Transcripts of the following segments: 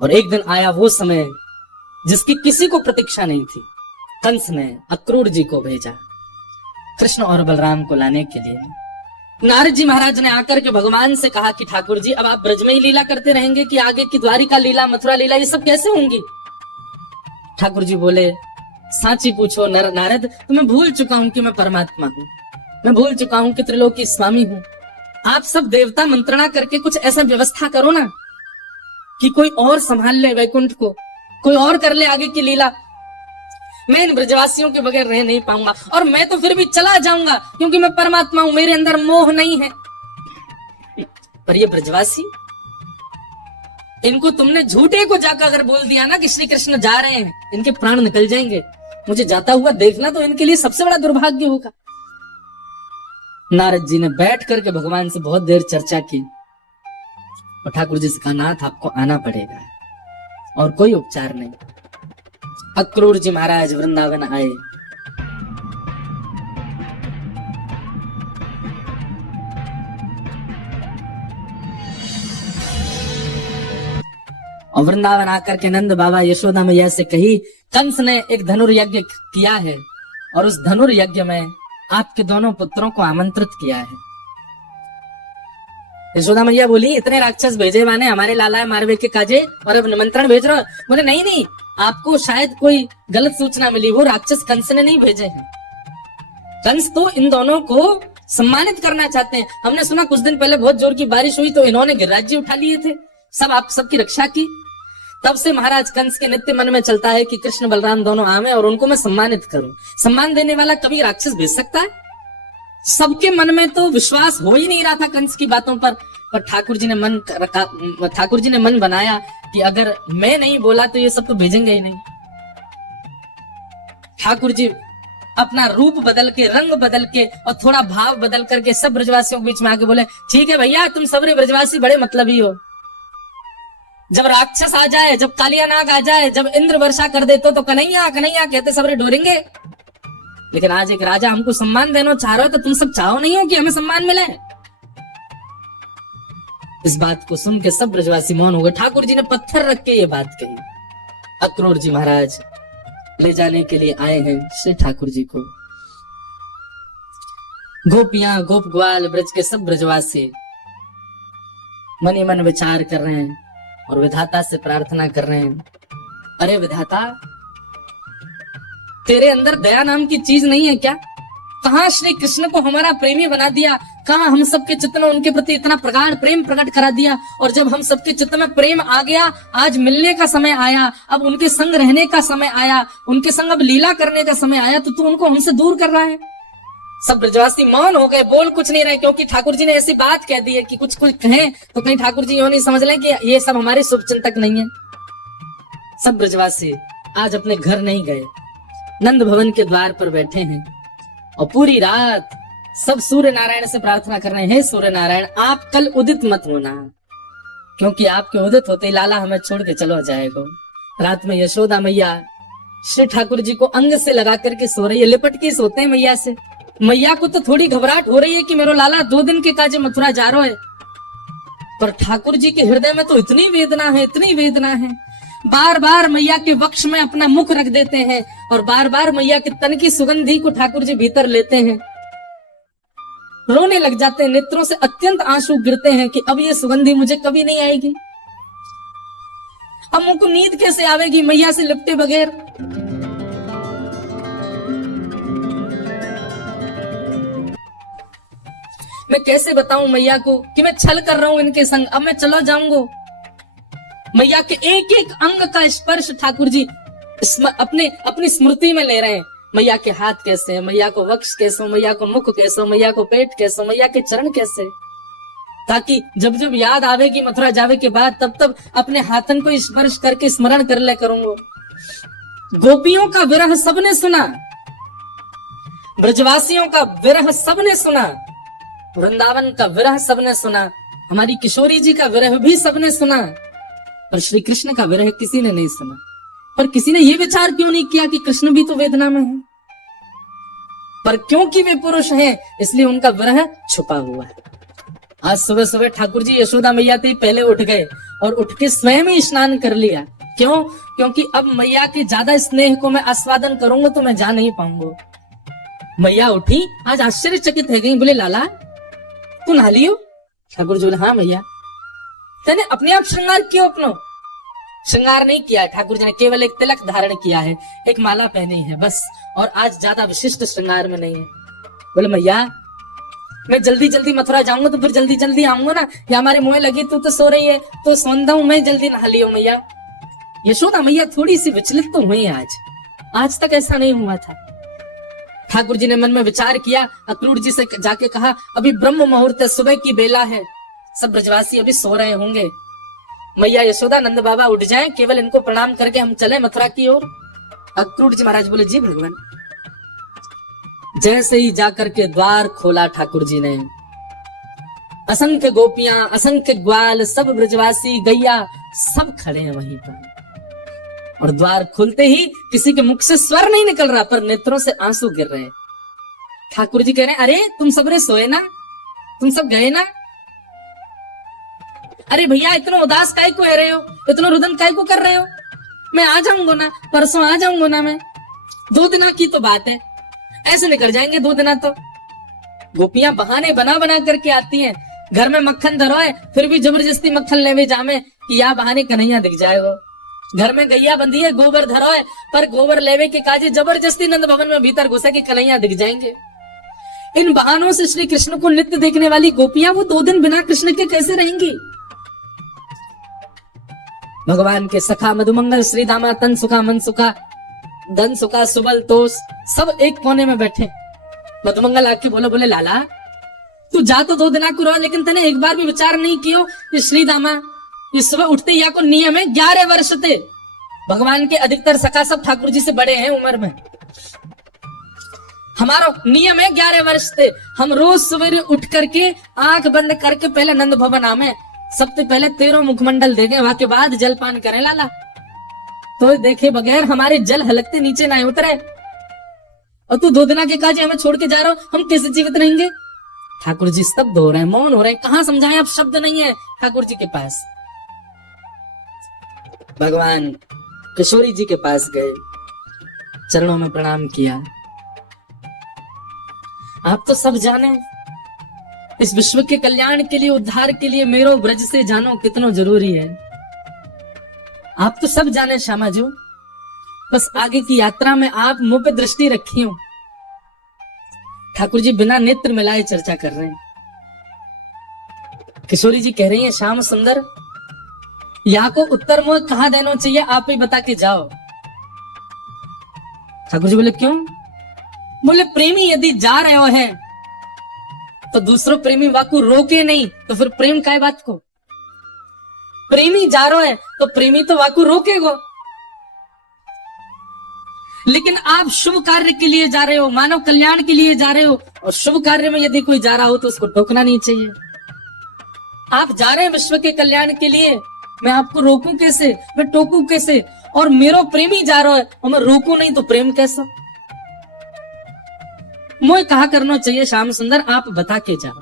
और एक दिन आया वो समय जिसकी किसी को प्रतीक्षा नहीं थी। कंस ने अक्रूर जी को भेजा कृष्ण और बलराम को लाने के लिए। नारद जी महाराज ने आकर के भगवान से कहा कि ठाकुर जी अब आप ब्रज में ही लीला करते रहेंगे कि आगे की द्वारिका लीला, मथुरा लीला, ये सब कैसे होंगी? ठाकुर जी बोले, साची पूछो नारद, तो मैं भूल चुका हूं कि मैं परमात्मा हूं, मैं भूल चुका हूं कि त्रिलोकी स्वामी हूं। आप सब देवता मंत्रणा करके कुछ ऐसा व्यवस्था करो ना कि कोई और संभाल ले वैकुंठ को, कोई और कर ले आगे की लीला। मैं इन ब्रजवासियों के बगैर रह नहीं पाऊंगा, और मैं तो फिर भी चला जाऊंगा क्योंकि मैं परमात्मा हूं, मेरे अंदर मोह नहीं है। पर ये ब्रजवासी, इनको तुमने झूठे को जाकर अगर बोल दिया ना कि श्री कृष्ण जा रहे हैं, इनके प्राण निकल जाएंगे। मुझे जाता हुआ देखना तो इनके लिए सबसे बड़ा दुर्भाग्य होगा। नारद जी ने बैठ करके भगवान से बहुत देर चर्चा की और ठाकुर जी से कहा, नाथ आपको आना पड़ेगा और कोई उपचार नहीं। अक्रूर जी महाराज वृंदावन आए। और वृंदावन आकर के नंद बाबा यशोदा मैया से कही, कंस ने एक धनुर्यज्ञ किया है और उस धनुर्यज्ञ में आपके दोनों पुत्रों को आमंत्रित किया है। यशोदा मैया बोली, इतने राक्षस भेजे माने हमारे लाला मारवे के काजे और अब निमंत्रण भेज रहे हो? बोले नहीं नहीं, आपको शायद कोई गलत सूचना मिली, वो राक्षस कंस ने नहीं भेजे हैं। कंस तो इन दोनों को सम्मानित करना चाहते हैं। हमने सुना कुछ दिन पहले बहुत जोर की बारिश हुई तो इन्होंने गिरिराज उठा लिए थे, सब आप सबकी रक्षा की। तब से महाराज कंस के नित्य मन में चलता है कि कृष्ण बलराम दोनों आवे और उनको मैं सम्मानित करूं। सम्मान देने वाला कभी राक्षस भेज सकता है? सबके मन में तो विश्वास हो ही नहीं रहा था कंस की बातों पर ठाकुर जी ने मन बनाया कि अगर मैं नहीं बोला तो ये सब तो भेजेंगे ही नहीं। ठाकुर जी अपना रूप बदल के, रंग बदल के और थोड़ा भाव बदल करके सब ब्रजवासियों के बीच में आके बोले, ठीक है भैया, तुम सबरे ब्रजवासी बड़े मतलबी हो। जब राक्षस आ जाए, जब कालिया नाग आ जाए, जब इंद्र वर्षा कर दे तो कन्हैया कन्हैया कहते सबरे डोरेंगे। लेकिन आज एक राजा हमको सम्मान देना चाह रहे हो तो तुम सब चाहो नहीं हो कि हमें सम्मान मिले? इस बात को सुन के सब ब्रजवासी मौन हो गए। ठाकुर जी ने पत्थर रख के ये बात कही। अक्रूर जी महाराज ले जाने के लिए आए हैं श्री ठाकुर जी को। गोपियां, गोप ग्वाल, ब्रज के सब ब्रजवासी मन ही मन विचार कर रहे हैं और विधाता से प्रार्थना कर रहे हैं, अरे विधाता, तेरे अंदर दया नाम की चीज नहीं है क्या? कहाँ श्री कृष्ण को हमारा प्रेमी बना दिया, कहाँ हम सबके चित्त में उनके प्रति इतना प्रगाढ़ प्रेम प्रकट करा दिया। और जब हम सबके चित्त में प्रेम आ गया, आज मिलने का समय आया, अब उनके संग रहने का समय आया, उनके संग अब लीला करने का समय आया, तो तू उनको हमसे दूर कर रहा है। सब ब्रजवासी मौन हो गए, बोल कुछ नहीं रहे, क्योंकि ठाकुर जी ने ऐसी बात कह दी है कि कुछ कहें तो कहीं ठाकुर जी यूं नहीं समझ लें कि ये सब हमारे शुभ चिंतक नहीं है। सब ब्रजवासी आज अपने घर नहीं गए, नंद भवन के द्वार पर बैठे हैं और पूरी रात सब सूर्य नारायण से प्रार्थना कर रहे हैं, हे सूर्य नारायण, आप कल उदित मत होना, क्योंकि आपके उदित होते ही लाला हमें छोड़ के चलो जाएगा। रात में यशोदा मैया श्री ठाकुर जी को अंग से लगा करके सो रही है, लिपट के सोते हैं मैया से। मैया को तो थोड़ी घबराहट हो रही है कि मेरो लाला 2 दिन के काजे मथुरा जा रहा है, पर ठाकुर जी के हृदय में तो इतनी वेदना है, इतनी वेदना है। बार बार मैया के वक्ष में अपना मुख रख देते हैं और बार बार मैया के तन की सुगंधी को ठाकुर जी भीतर लेते हैं, रोने लग जाते हैं, नेत्रों से अत्यंत आंसू गिरते हैं कि अब ये सुगंधी मुझे कभी नहीं आएगी, अब मुझको नींद कैसे आवेगी मैया से लिपटे बगैर। मैं कैसे बताऊं मैया को कि मैं छल कर रहा हूं इनके संग, अब मैं चला जाऊंगा। मैया के एक एक अंग का स्पर्श ठाकुर जी अपनी स्मृति में ले रहे हैं। मैया के हाथ कैसे, मैया को वक्ष कैसे, मैया को मुख कैसे, मैया को पेट कैसे, मैया के चरण कैसे, ताकि जब जब याद आवेगी मथुरा जावे के बाद तब तब अपने हाथन को स्पर्श करके स्मरण कर ले करूंगा। गोपियों का विरह सबने सुना, ब्रजवासियों का विरह सबने सुना, वृंदावन का विरह सबने सुना, हमारी किशोरी जी का विरह भी सबने सुना, पर श्री कृष्ण का विरह किसी ने नहीं सुना। पर किसी ने यह विचार क्यों नहीं किया कि कृष्ण भी तो वेदना में है? पर क्योंकि वे पुरुष हैं इसलिए उनका विरह छुपा हुआ है। आज सुबह सुबह ठाकुर जी यशोदा मैया से पहले उठ गए और उठ के स्वयं ही स्नान कर लिया। क्यों? क्योंकि अब मैया के ज्यादा स्नेह को मैं आस्वादन करूंगा तो मैं जा नहीं पाऊंगा। मैया उठी, आज आश्चर्यचकित है गई, बोले लाला तू नहा लियो? ठाकुर जी बोले हाँ मैया। तेने अपने आप श्रृंगार क्यों? अपनो श्रृंगार नहीं किया ठाकुर जी ने, केवल एक तिलक धारण किया है, एक माला पहनी है बस, और आज ज्यादा विशिष्ट श्रृंगार में नहीं है। बोले मैया मैं जल्दी जल्दी मथुरा जाऊंगा तो फिर जल्दी जल्दी आऊंगा ना, या हमारे मुंह लगी तू तो सो रही है तो सोंदा हूं मैं, जल्दी नहा लियो मैया। यशोदा मैया थोड़ी सी विचलित तो हुई आज तक ऐसा नहीं हुआ था। ठाकुर जी ने मन में विचार किया, अक्रूर जी से जाके कहा अभी ब्रह्म मुहूर्त है, सुबह की बेला है, सब ब्रजवासी अभी सो रहे होंगे, मैया यशोदा नंद बाबा उठ जाएं, केवल इनको प्रणाम करके हम चले मथुरा की ओर। अक्रूर जी महाराज बोले जी भगवान। जैसे ही जाकर के द्वार खोला ठाकुर जी ने, असंख्य गोपियां, असंख्य ग्वाल, सब ब्रजवासी, गैया सब खड़े हैं वहीं पर, और द्वार खुलते ही किसी के मुख से स्वर नहीं निकल रहा पर नेत्रों से आंसू गिर रहे। ठाकुर जी कह रहे हैं अरे तुम सबरे सोए ना, तुम सब गए ना? अरे भैया इतना उदास काय को रहे हो, इतना रुदन काय को कर रहे हो? मैं आ जाऊंगा ना, परसों आ जाऊंगा ना, मैं 2 दिना की तो बात है, ऐसे निकल जाएंगे 2 दिना तो। गोपियां बहाने बना बना करके आती हैं, घर में मक्खन धरो है फिर भी जबरदस्ती मक्खन लेवे जामे कि या बहाने कन्हैया दिख जाएगा। घर में गैया बंधी है, गोबर धरो है, पर गोबर लेवे के काजे जबरदस्ती नंद भवन में भीतर घुसे कि कन्हैया दिख जाएंगे। इन बहानों से श्री कृष्ण को नित्य देखने वाली गोपियां वो 2 दिन बिना कृष्ण के कैसे रहेंगी? भगवान के सखा मधुमंगल, श्री दामा, तन सुखा, मन सुखा, धन सुखा, सुबल तोष, सब एक कोने में बैठे। मधुमंगल आके बोले लाला तू जा तो 2 दिना को रहो, लेकिन तने एक बार भी विचार नहीं कियो कि श्री दामा इस सुबह उठते या को नियम है 11 वर्ष थे। भगवान के अधिकतर सखा सब ठाकुर जी से बड़े हैं उम्र में, हमारा नियम है 11 वर्ष थे। हम रोज सवेरे उठ करके आंख बंद करके पहले नंद भवन आमे, सबसे पहले 13 मुखमंडल देखे, वहां के बाद जलपान करें लाला, तो देखे बगैर हमारे जल हलकते नीचे ना उतरे। और तू 2 दिना के काजे हमें छोड़ के जा रहा हो, हम कैसे जीवित रहेंगे? ठाकुर जी स्तब्ध हो रहे हैं, मौन हो रहे हैं, कहां समझाएं, अब शब्द नहीं है ठाकुर जी के पास। भगवान किशोरी जी के पास गए, चरणों में प्रणाम किया। आप तो सब जाने इस विश्व के कल्याण के लिए, उद्धार के लिए मेरो ब्रज से जानो कितना जरूरी है। आप तो सब जाने श्यामा जी, बस आगे की यात्रा में आप मुंह पे दृष्टि रखी हो। ठाकुर जी बिना नेत्र मिलाए चर्चा कर रहे हैं। किशोरी जी कह रही हैं श्याम सुंदर यहाँ को उत्तर मुंह कहां देना चाहिए, आप ही बता के जाओ। ठाकुर जी बोले क्यों? बोले प्रेमी यदि जा रहे हो है तो दूसरों प्रेमी वाकू रोके नहीं, तो फिर प्रेम काय बात को? प्रेमी जा रहे है तो प्रेमी तो वाकू रोकेगो, लेकिन आप शुभ कार्य के लिए जा रहे हो, मानव कल्याण के लिए जा रहे हो, और शुभ कार्य में यदि कोई जा रहा हो तो उसको टोकना नहीं चाहिए। आप जा रहे हैं विश्व के कल्याण के लिए, मैं आपको रोकूं कैसे, मैं टोकूं कैसे? और मेरो प्रेमी जा रहा है और मैं रोकूं नहीं तो प्रेम कैसा? मुझे कहा करना चाहिए श्याम सुंदर, आप बता के जाओ।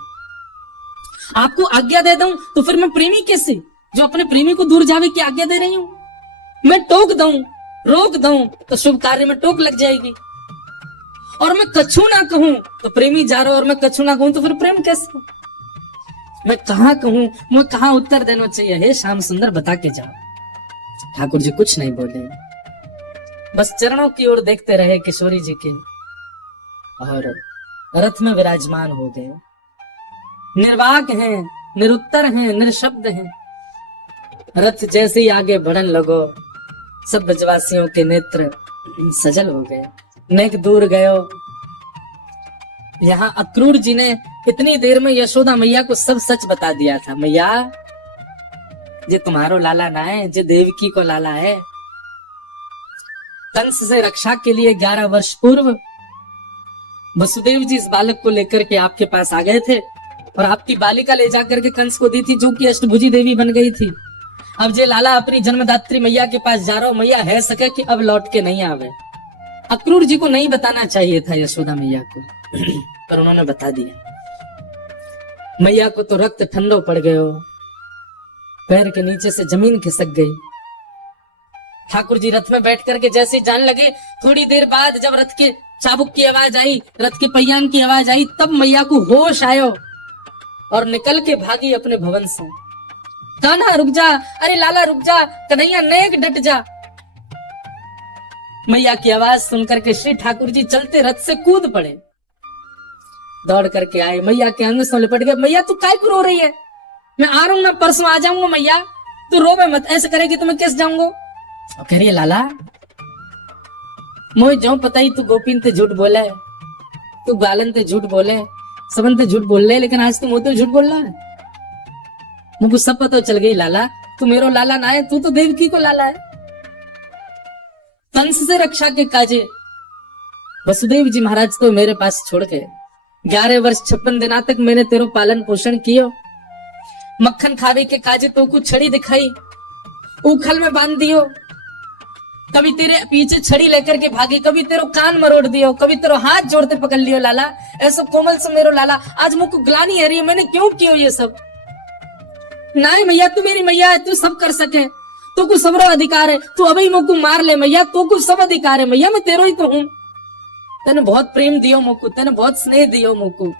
आपको आज्ञा दे दूं तो फिर मैं प्रेमी कैसे, जो अपने प्रेमी को दूर जावे की आज्ञा दे रही हूं? मैं टोक दूं, रोक दूं तो शुभ कार्य में टोक लग जाएगी, और मैं कछु ना कहूं तो प्रेमी जा रहा और मैं कछु ना कहूं तो फिर प्रेम कैसे? मैं कहा कहूं, मैं कहा उत्तर देना चाहिए? हे श्याम सुंदर बता के जाओ। ठाकुर जी कुछ नहीं बोले, बस चरणों की ओर देखते रहे किशोरी जी के, और रथ में विराजमान हो गए। निर्वाक हैं, निरुत्तर हैं, निरशब्द हैं। रथ जैसे ही आगे बढ़न लगो, सब ब्रजवासियों के नेत्र सजल हो गए। नेक दूर गयो। यहाँ अक्रूर जी ने इतनी देर में यशोदा मैया को सब सच बता दिया था। मैया जे तुम्हारो लाला ना है, जे देवकी को लाला है। कंस से रक्षा के लिए 11 वर्ष पूर्व वसुदेव जी इस बालक को लेकर के आपके पास आ गए थे, और आपकी बालिका ले जाकर के कंस को दी थी, जो कि अष्टभुजी देवी बन गई थी। अब जे लाला अपनी जन्मदात्री मैया के पास जा रहा हो, मैया है सके कि अब लौट के नहीं आवे। अक्रूर जी को नहीं बताना चाहिए था यशोदा मैया को, पर उन्होंने बता दिया। मैया को तो रक्त ठंडो पड़ गयो, पैर के नीचे से जमीन खिसक गई। ठाकुर जी रथ में बैठ करके जैसे ही जाने लगे, थोड़ी देर बाद जब रथ के चाबुक की आवाज आई, रथ के पहियान की आवाज आई, तब मैया को होश आयो और निकल के भागी अपने भवन से। कान्हा रुक जा, अरे लाला रुक जा, कन्हैया नेक डट जा। मैया की आवाज सुनकर के श्री ठाकुर जी चलते रथ से कूद पड़े, दौड़ करके आए, मैया के अंग से लिपट गए। मैया तू काय को रो रही है? मैं आ रहा हूं ना, परसों आ जाऊंगा मैया, तू रोवे मत, ऐसे करेगी तो मैं कैसे जाऊंगा? कह रही है लाला मोह जो पता ही तू गोपीन ते झूठ बोले, तू बालन ते झूठ बोले, सबन ते झूठ बोल ले, लेकिन आज तू मोते झूठ बोल रहा है। मुझको सब पता चल गई लाला, तू मेरो लाला ना है, तू तो देवकी को लाला है। कंस से रक्षा के काजे वसुदेव जी महाराज को मेरे पास छोड़ के 11 वर्ष 56 दिना तक मैंने तेरो पालन पोषण कियो। मक्खन खावे के काजे तो कुछ छड़ी दिखाई, उखल में बांध दियो, कभी तेरे पीछे छड़ी लेकर के भागे, कभी तेरो कान मरोड़ दियो, कभी तेरो हाथ जोड़ते पकड़ लियो लाला। ऐसा कोमल से मेरो लाला, आज मुझको ग्लानी है रही है, मैंने क्यों कियो ये सब? ना मैया तू मेरी मैया है, तू सब कर सके, तू को सबरो अधिकार है, तू अभी मुझको मार ले मैया, तू को सब अधिकार है मैया, मैं तेरो ही तो हूं। तेने बहुत प्रेम दियो मुझको, तेने बहुत स्नेह दियो मुझको,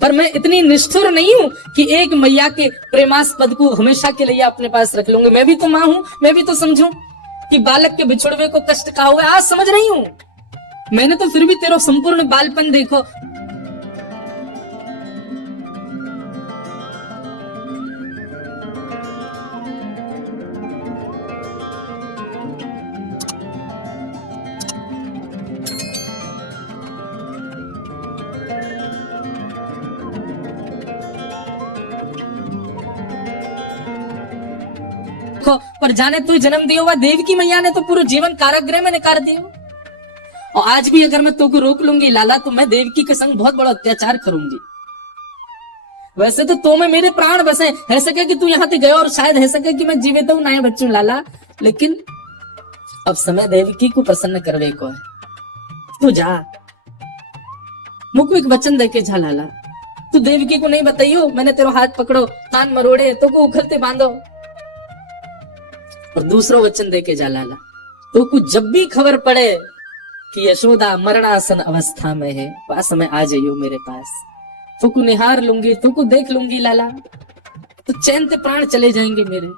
पर मैं इतनी निष्ठुर नहीं हूं कि एक मैया के प्रेमास्पद को हमेशा के लिए अपने पास रख लूंगी। मैं भी तो मां हूं, मैं भी तो समझूं कि बालक के बिछुड़वे को कष्ट कहा हुआ, आज समझ रही हूं। मैंने तो फिर भी तेरा संपूर्ण बालपन देखो। पर जाने तू जन्म दिया हुआ देवकी मैया ने तो पूरा जीवन कारागृह में निकाल दिया। और आज भी अगर मैं तुमको रोक लूंगी लाला, तो मैं देवकी के संग बहुत बड़ा अत्याचार करूंगी। वैसे तो में मेरे प्राण बसे, है सके कि तू यहाँ से गए और शायद है सके कि मैं जीवित हूं, नए बच्चों लाला, लेकिन अब समय देवकी को प्रसन्न करवे को है। तू जा, मुख एक वचन देके जा लाला, तू देवकी को नहीं बताइयो मैंने तेरा हाथ पकड़ो, कान मरोड़े, तो को उखलते बांधो, और दूसरा वचन देके जा लाला, तो कुछ जब भी खबर पड़े कि यशोदा मरणासन अवस्था में है, वह समय आ जाइयो मेरे पास, तो को निहार लूंगी, तो को देख लूंगी लाला, तो चैन से प्राण चले जाएंगे मेरे।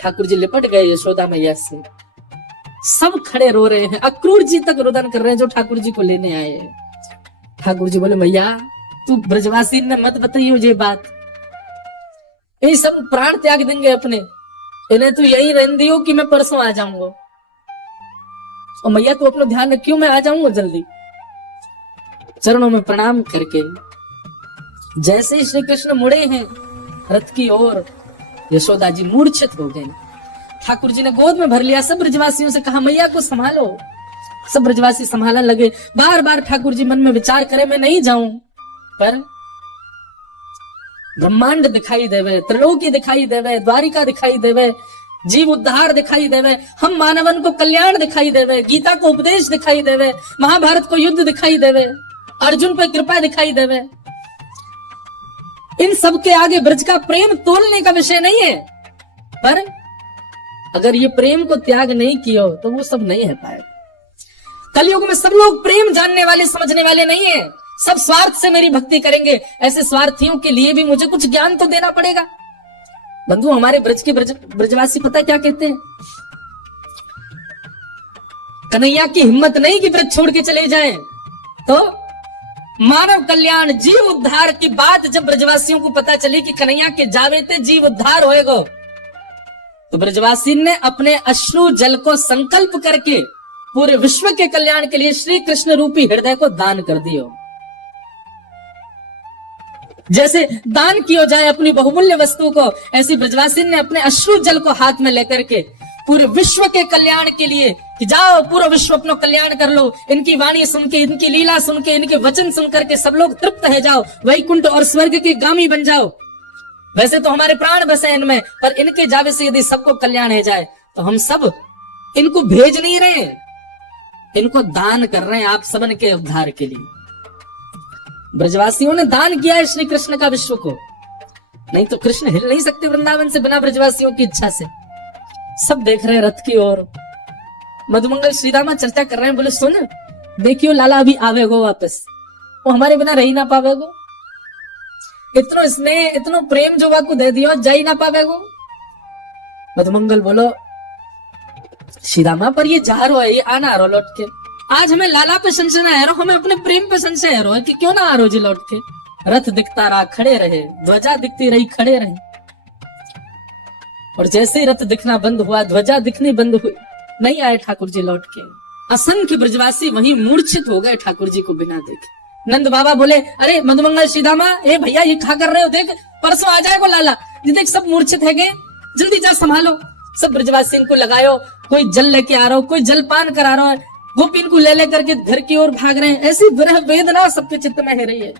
ठाकुर जी लिपट गए यशोदा मैया से, सब खड़े रो रहे हैं, अक्रूर जी तक रुदन कर रहे हैं जो ठाकुर जी को लेने आए हैं। ठाकुर जी बोले मैया तू ब्रजवासी ने मत बताइयो ये बात, ये सब प्राण त्याग देंगे अपने, इन्हें तू यही रहने दियो कि मैं परसों आ जाऊंगा। और मैया तू अपना ध्यान रखियो, मैं आ जाऊंगा जल्दी। चरणों में प्रणाम करके जैसे ही श्री कृष्ण मुड़े हैं रथ की ओर, यशोदा जी मूर्छित हो गए। ठाकुर जी ने गोद में भर लिया, सब ब्रजवासियों से कहा मैया को संभालो। सब ब्रजवासी संभालने लगे। बार बार ठाकुर जी मन में विचार करे मैं नहीं जाऊं, पर ब्रह्मांड दिखाई देवे, त्रिलोकी दिखाई देवे, द्वारिका दिखाई देवे, जीव उद्धार दिखाई देवे, हम मानवन को कल्याण दिखाई देवे, गीता को उपदेश दिखाई देवे, महाभारत को युद्ध दिखाई देवे, अर्जुन पे कृपा दिखाई देवे। इन सब के आगे ब्रज का प्रेम तोलने का विषय नहीं है, पर अगर ये प्रेम को त्याग नहीं किया तो वो सब नहीं है पाए। कलयुग में सब लोग प्रेम जानने वाले समझने वाले नहीं है, सब स्वार्थ से मेरी भक्ति करेंगे। ऐसे स्वार्थियों के लिए भी मुझे कुछ ज्ञान तो देना पड़ेगा। बंधु हमारे ब्रज के ब्रजवासी पता क्या कहते हैं, कन्हैया की हिम्मत नहीं कि ब्रज छोड़ के चले जाएं, तो मानव कल्याण जीव उद्धार की बात जब ब्रजवासियों को पता चली कि कन्हैया के जावे थे जीव उद्धार होएगा, तो ब्रजवासी ने अपने अश्रु जल को संकल्प करके पूरे विश्व के कल्याण के लिए श्री कृष्ण रूपी हृदय को दान कर दियो। जैसे दान किया जाए अपनी बहुमूल्य वस्तु को, ऐसी ब्रजवासी ने अपने अश्रु जल को हाथ में लेकर के पूरे विश्व के कल्याण के लिए कि जाओ पूरा विश्व अपना कल्याण कर लो, इनकी वाणी सुन के, इनकी लीला सुन के, इनके वचन सुन करके सब लोग तृप्त है जाओ, वैकुंठ और स्वर्ग के गामी बन जाओ। वैसे तो हमारे प्राण बसे इनमें, पर इनके जावे से यदि सबको कल्याण है जाए तो हम सब इनको भेज नहीं रहे, इनको दान कर रहे हैं आप सबन के उद्धार के लिए। ब्रजवासियों ने दान किया है श्री कृष्ण का विश्व को, नहीं तो कृष्ण हिल नहीं सकते वृंदावन से बिना ब्रजवासियों की इच्छा से। सब देख रहे हैं रथ की ओर। मधुमंगल श्रीदामा चर्चा कर रहे हैं, बोले सुन देखियो लाला अभी आवेगो वापस, वो हमारे बिना रही ना पावेगो। इतनो स्नेह इतनो प्रेम जो वाकू दे दियो जा ही ना पावेगो। मधुमंगल बोलो श्रीदामा पर ये जा रो है, ये आना आ रो लौट के। आज हमें लाला पे संशय ना है, हमें अपने प्रेम पे संशय है कि क्यों ना आ रो जी लौट के। रथ दिखता रहा खड़े रहे, ध्वजा दिखती रही खड़े रहे। और जैसे ही रथ दिखना बंद हुआ, ध्वजा दिखनी बंद हुई, नहीं आए ठाकुर जी लौट के। असंख्य ब्रजवासी वहीं मूर्छित हो गए ठाकुर जी को बिना देखे। नंद बाबा बोले अरे मधुमंगल श्रीदामा, ए भैया ये खा कर रहे हो, देख परसों आ जाएगा लाला, ये देख सब मूर्छित है गए, जल्दी जा संभालो। सब ब्रजवासी इनको लगायो, कोई जल लेके आ रहा हो, कोई जल पान करा रहा है, गोपी इनको ले लेकर के घर की ओर भाग रहे हैं। ऐसी विरह वेदना सबके चित्त में है रही है।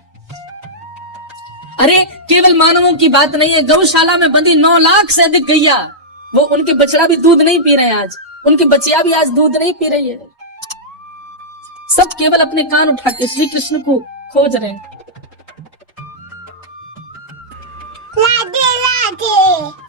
अरे केवल मानवों की बात नहीं है, गौशाला में बंधी 9 लाख से अधिक गैया, वो उनके बछड़ा भी दूध नहीं पी रहे हैं आज, उनकी बचिया भी आज दूध नहीं पी रही है। सब केवल अपने कान उठा के श्री कृष्ण को खोज रहे हैं। राधे राधे।